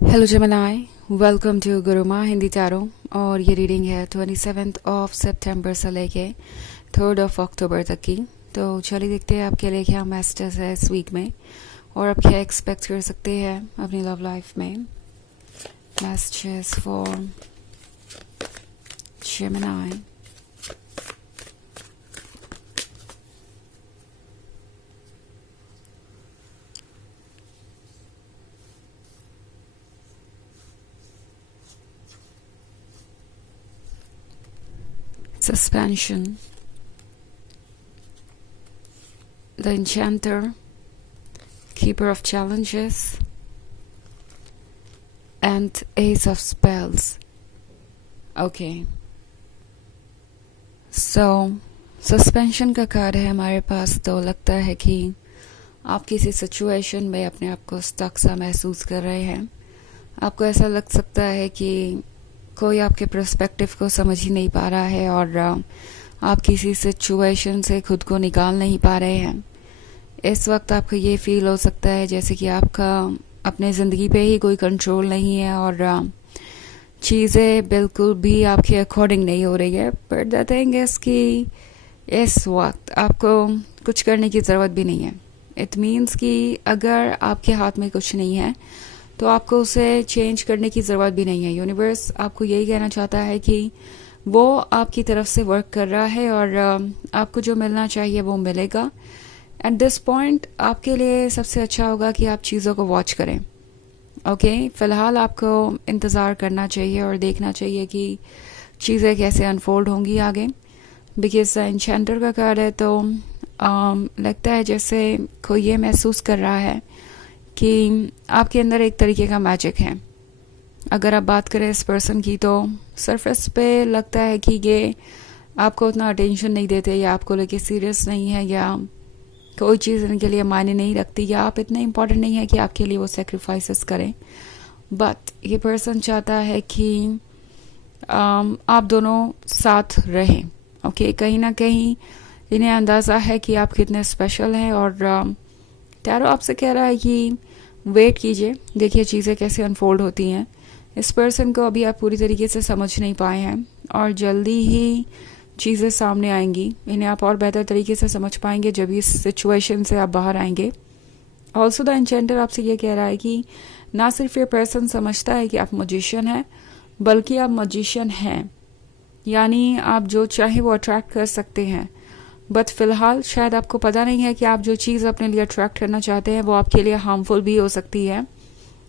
Hello जमनाई, welcome to गुरुमा हिंदी चारों। और ये रीडिंग है 27 ऑफ सितंबर से लेके 3 ऑफ अक्टूबर तक की। तो चलिए देखते हैं आपके लिए क्या मैसेजेस है इस वीक में और आप क्या एक्सपेक्ट कर सकते हैं अपनी लव लाइफ में। Messages for Gemini. Suspension, the Enchanter, Keeper of Challenges, and Ace of Spells. Okay. So, suspension का कार्ड है हमारे पास। तो लगता है कि आप किसी सिचुएशन में अपने आप को स्टक सा महसूस कर रहे हैं। आपको ऐसा लग सकता है कि कोई आपके पर्सपेक्टिव को समझ ही नहीं पा रहा है और आप किसी सिचुएशन से खुद को निकाल नहीं पा रहे हैं। इस वक्त आपको ये फील हो सकता है जैसे कि आपका अपने ज़िंदगी पे ही कोई कंट्रोल नहीं है और चीज़ें बिल्कुल भी आपके अकॉर्डिंग नहीं हो रही है। बट द थिंग इज कि इस वक्त आपको कुछ करने की ज़रूरत भी नहीं है। इट मीन्स कि अगर आपके हाथ में कुछ नहीं है तो आपको उसे चेंज करने की ज़रूरत भी नहीं है। यूनिवर्स आपको यही कहना चाहता है कि वो आपकी तरफ से वर्क कर रहा है और आपको जो मिलना चाहिए वो मिलेगा। एट दिस पॉइंट आपके लिए सबसे अच्छा होगा कि आप चीज़ों को वॉच करें। ओके, फ़िलहाल आपको इंतज़ार करना चाहिए और देखना चाहिए कि चीज़ें कैसे अनफोल्ड होंगी आगे। बिकॉज एन्चेंटर का कार्ड है तो लगता है जैसे कोई ये महसूस कर रहा है कि आपके अंदर एक तरीके का मैजिक है। अगर आप बात करें इस पर्सन की तो सरफेस पे लगता है कि ये आपको उतना अटेंशन नहीं देते या आपको लेके सीरियस नहीं है या कोई चीज़ इनके लिए मायने नहीं रखती या आप इतने इम्पोर्टेंट नहीं है कि आपके लिए वो सेक्रीफाइसेस करें। बट ये पर्सन चाहता है कि आप दोनों साथ रहें। ओके, कहीं ना कहीं इन्हें अंदाज़ा है कि आप कितने स्पेशल हैं और टैरो आपसे कह रहा है कि वेट कीजिए, देखिए चीज़ें कैसे अनफोल्ड होती हैं। इस पर्सन को अभी आप पूरी तरीके से समझ नहीं पाए हैं और जल्दी ही चीज़ें सामने आएंगी। इन्हें आप और बेहतर तरीके से समझ पाएंगे जब इस सिचुएशन से आप बाहर आएंगे। ऑल्सो द एन्चेंटर आपसे ये कह रहा है कि ना सिर्फ ये पर्सन समझता है कि आप मजिशियन हैं बल्कि आप मजिशियन हैं, यानी आप जो चाहे वो अट्रैक्ट कर सकते हैं। बट फिलहाल शायद आपको पता नहीं है कि आप जो चीज़ अपने लिए अट्रैक्ट करना चाहते हैं वो आपके लिए हार्मफुल भी हो सकती है।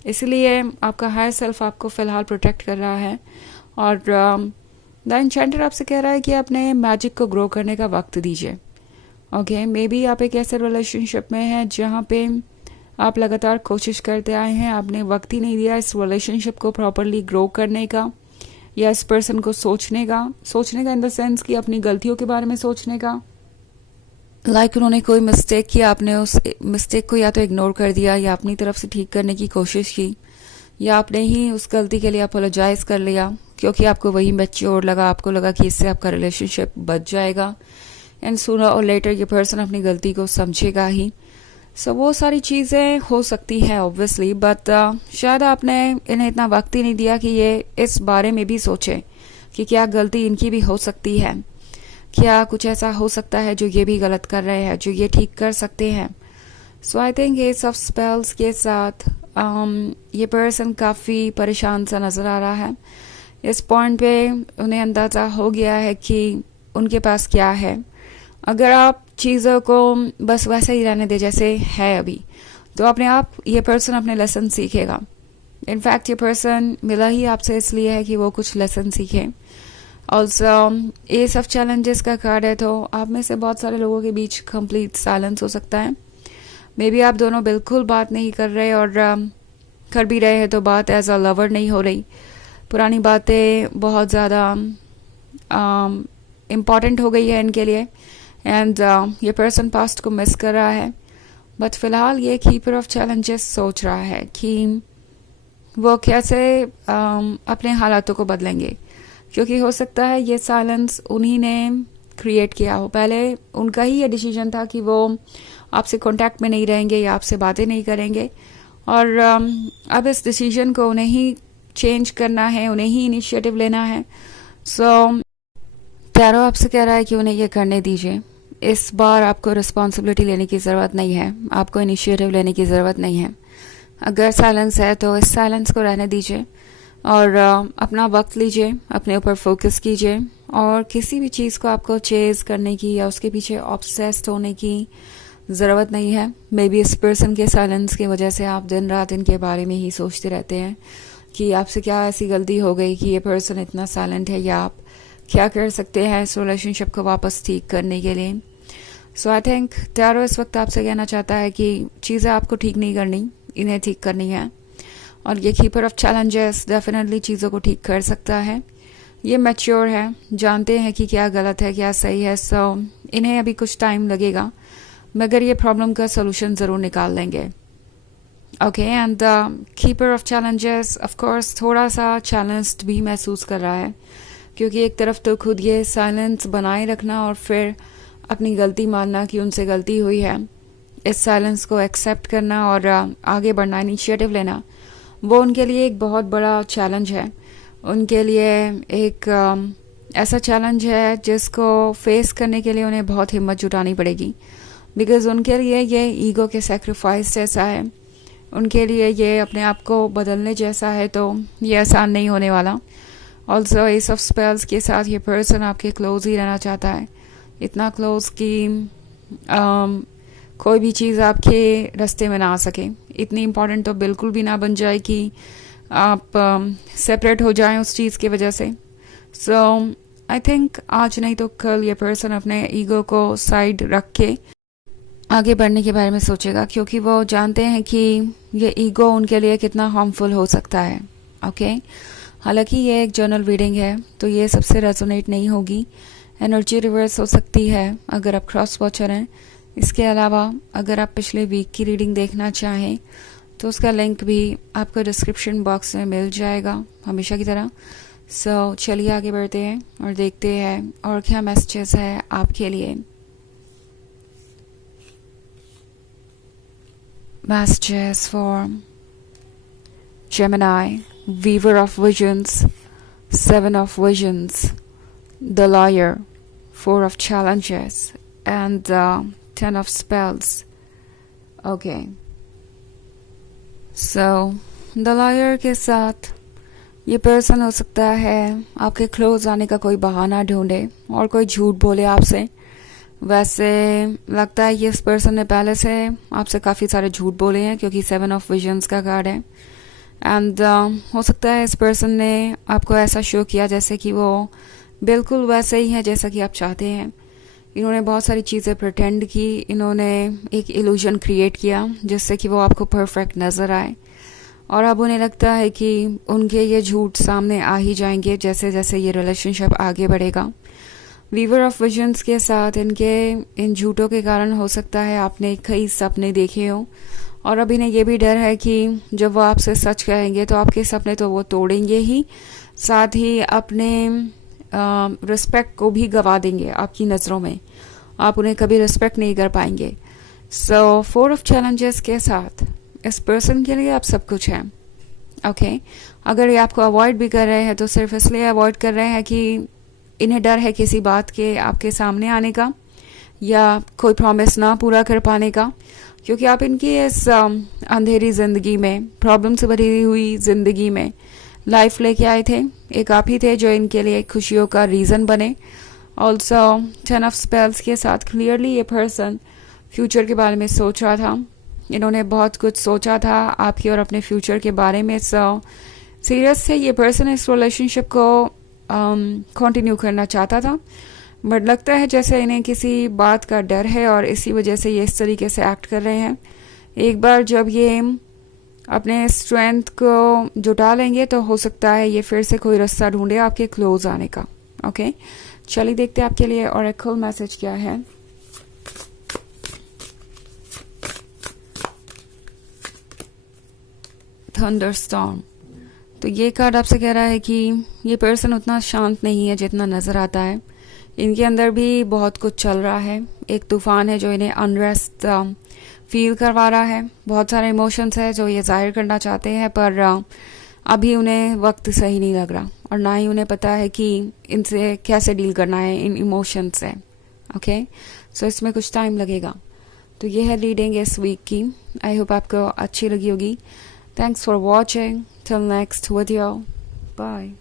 इसलिए आपका हायर सेल्फ आपको फ़िलहाल प्रोटेक्ट कर रहा है और द एन्चेंटर आपसे कह रहा है कि अपने मैजिक को ग्रो करने का वक्त दीजिए। ओके, मे बी आप एक ऐसे रिलेशनशिप में हैं जहाँ पे आप लगातार कोशिश करते आए हैं, आपने वक्त ही नहीं दिया इस रिलेशनशिप को प्रॉपरली ग्रो करने का या इस पर्सन को सोचने का इन द सेंस कि अपनी गलतियों के बारे में सोचने का। उन्होंने कोई मिस्टेक किया, आपने उस मिस्टेक को या तो इग्नोर कर दिया या अपनी तरफ से ठीक करने की कोशिश की या आपने ही उस गलती के लिए अपोलोजाइज कर लिया क्योंकि आपको वही मैच्योर लगा, आपको लगा कि इससे आपका रिलेशनशिप बच जाएगा एंड सूनर और लेटर ये पर्सन अपनी गलती को समझेगा ही। सो वो सारी चीज़ें हो सकती हैं ऑब्वियसली, बट शायद आपने इन्हें इतना वक्त ही नहीं दिया कि ये इस बारे में भी सोचे कि क्या गलती इनकी भी हो सकती है, क्या कुछ ऐसा हो सकता है जो ये भी गलत कर रहे हैं जो ये ठीक कर सकते हैं। So I think as of spells के साथ ये पर्सन काफ़ी परेशान सा नज़र आ रहा है। इस पॉइंट पे उन्हें अंदाज़ा हो गया है कि उनके पास क्या है। अगर आप चीज़ों को बस वैसे ही रहने दें जैसे है अभी तो अपने आप ये पर्सन अपने लेसन सीखेगा। इनफैक्ट ये पर्सन मिला ही आपसे इसलिए है कि वो कुछ लेसन सीखे। ऑल्सो एस ऑफ चैलेंजेस का कार्ड है तो आप में से बहुत सारे लोगों के बीच कंप्लीट साइलेंस हो सकता है। मे बी आप दोनों बिल्कुल बात नहीं कर रहे और कर भी रहे हैं तो बात एज अ लवर नहीं हो रही। पुरानी बातें बहुत ज़्यादा इम्पॉर्टेंट हो गई है इनके लिए एंड ये पर्सन पास्ट को मिस कर रहा है। बट फिलहाल ये कीपर ऑफ चैलेंजेस सोच रहा है कि वो कैसे अपने हालातों को बदलेंगे, क्योंकि हो सकता है ये साइलेंस उन्हीं ने क्रिएट किया हो। पहले उनका ही ये डिसीजन था कि वो आपसे कांटेक्ट में नहीं रहेंगे या आपसे बातें नहीं करेंगे और अब इस डिसीजन को उन्हें ही चेंज करना है, उन्हें ही इनिशिएटिव लेना है। सो टैरो आपसे कह रहा है कि उन्हें ये करने दीजिए। इस बार आपको रिस्पॉन्सिबिलिटी लेने की ज़रूरत नहीं है, आपको इनिशिएटिव लेने की ज़रूरत नहीं है। अगर साइलेंस है तो इस साइलेंस को रहने दीजिए और अपना वक्त लीजिए, अपने ऊपर फोकस कीजिए। और किसी भी चीज़ को आपको चेज़ करने की या उसके पीछे ऑब्सेस्ड होने की ज़रूरत नहीं है। मे बी इस पर्सन के साइलेंस की वजह से आप दिन रात इनके बारे में ही सोचते रहते हैं कि आपसे क्या ऐसी गलती हो गई कि ये पर्सन इतना साइलेंट है, या आप क्या कर सकते हैं इस रिलेशनशिप को वापस ठीक करने के लिए। सो आई थिंक टैरो इस वक्त आपसे कहना चाहता है कि चीज़ें आपको ठीक नहीं करनी, इन्हें ठीक करनी है। और ये कीपर ऑफ चैलेंजेस डेफिनेटली चीज़ों को ठीक कर सकता है। ये मैच्योर है, जानते हैं कि क्या गलत है क्या सही है। सो इन्हें अभी कुछ टाइम लगेगा, मगर ये प्रॉब्लम का सोल्यूशन ज़रूर निकाल लेंगे। Okay, and the keeper of challenges of course थोड़ा सा चैलेंज्ड भी महसूस कर रहा है, क्योंकि एक तरफ तो खुद ये साइलेंस बनाए रखना और फिर अपनी गलती मानना कि उनसे गलती हुई है, इस साइलेंस को एक्सेप्ट करना और आगे बढ़ना, इनिशिएटिव लेना, वो उनके लिए एक बहुत बड़ा चैलेंज है। उनके लिए एक ऐसा चैलेंज है जिसको फेस करने के लिए उन्हें बहुत हिम्मत जुटानी पड़ेगी, बिकॉज उनके लिए ये ईगो के सेक्रीफाइस जैसा है, उनके लिए ये अपने आप को बदलने जैसा है, तो ये आसान नहीं होने वाला। ऑल्सो एस ऑफ स्पेल्स के साथ ये पर्सन आपके क्लोज ही रहना चाहता है, इतना क्लोज कि कोई भी चीज़ आपके रास्ते में ना आ सके। इतनी इम्पॉर्टेंट तो बिल्कुल भी ना बन जाए कि आप सेपरेट हो जाएं उस चीज़ की वजह से। सो आई थिंक आज नहीं तो कल ये पर्सन अपने ईगो को साइड रख के आगे बढ़ने के बारे में सोचेगा, क्योंकि वो जानते हैं कि ये ईगो उनके लिए कितना हार्मफुल हो सकता है। ओके, हालांकि ये एक जर्नल रीडिंग है तो ये सबसे रेजोनेट नहीं होगी, एनर्जी रिवर्स हो सकती है अगर आप क्रॉस वॉचर हैं। इसके अलावा अगर आप पिछले वीक की रीडिंग देखना चाहें तो उसका लिंक भी आपको डिस्क्रिप्शन बॉक्स में मिल जाएगा हमेशा की तरह। सो चलिए आगे बढ़ते हैं और देखते हैं और क्या मैसेजेस है आपके लिए। Messages for Gemini, Weaver of Visions, Seven of Visions, the Liar, Four of Challenges, and Ten of Spells. Okay. So, the Liar के साथ ये पर्सन हो सकता है आपके क्लोज आने का कोई बहाना ढूंढे और कोई झूठ बोले आपसे। वैसे लगता है ये इस पर्सन ने पहले से आपसे काफ़ी सारे झूठ बोले हैं, क्योंकि 7 ऑफ विजन्स का कार्ड है। एंड हो सकता है इस पर्सन ने आपको ऐसा शो किया जैसे कि वो बिल्कुल वैसे ही है जैसा कि आप चाहते हैं। इन्होंने बहुत सारी चीज़ें प्रिटेंड की, इन्होंने एक इल्यूजन क्रिएट किया जिससे कि वो आपको परफेक्ट नज़र आए, और अब उन्हें लगता है कि उनके ये झूठ सामने आ ही जाएंगे जैसे जैसे ये रिलेशनशिप आगे बढ़ेगा। वीवर ऑफ विजन्स के साथ इनके इन झूठों के कारण हो सकता है आपने कई सपने देखे हो, और अब इन्हें ये भी डर है कि जब वो आपसे सच कहेंगे तो आपके सपने तो वो तोड़ेंगे ही, साथ ही अपने रिस्पेक्ट को भी गवा देंगे आपकी नज़रों में, आप उन्हें कभी रिस्पेक्ट नहीं कर पाएंगे। सो 4 ऑफ चैलेंजेस के साथ इस पर्सन के लिए आप सब कुछ हैं। ओके, अगर ये आपको अवॉइड भी कर रहे हैं तो सिर्फ इसलिए अवॉइड कर रहे हैं कि इन्हें डर है किसी बात के आपके सामने आने का या कोई प्रॉमिस ना पूरा कर पाने का, क्योंकि आप इनकी इस अंधेरी ज़िंदगी में, प्रॉब्लम से भरी हुई ज़िंदगी में लाइफ लेके आए थे। एक आप ही थे जो इनके लिए खुशियों का रीज़न बने। ऑल्सो 10 ऑफ स्पेल्स के साथ क्लियरली ये पर्सन फ्यूचर के बारे में सोच रहा था, इन्होंने बहुत कुछ सोचा था आपके और अपने फ्यूचर के बारे में। सो सीरियस से ये पर्सन इस रिलेशनशिप को कंटिन्यू करना चाहता था, बट लगता है जैसे इन्हें किसी बात का डर है और इसी वजह से ये इस तरीके से एक्ट कर रहे हैं। एक बार जब ये अपने स्ट्रेंथ को जुटा लेंगे तो हो सकता है ये फिर से कोई रास्ता ढूंढे आपके क्लोज आने का। ओके, चलिए देखते हैं आपके लिए ऑरेकल मैसेज क्या है। थंडरस्टॉर्म, तो ये कार्ड आपसे कह रहा है कि ये पर्सन उतना शांत नहीं है जितना नज़र आता है, इनके अंदर भी बहुत कुछ चल रहा है। एक तूफान है जो इन्हें अनरेस्ट फील करवा रहा है, बहुत सारे इमोशंस है जो ये जाहिर करना चाहते हैं, पर अभी उन्हें वक्त सही नहीं लग रहा और ना ही उन्हें पता है कि इनसे कैसे डील करना है, इन इमोशंस से। ओके, सो इसमें कुछ टाइम लगेगा। तो ये है रीडिंग इस वीक की। आई होप आपको अच्छी लगी होगी। Thanks for watching. Till next video, bye.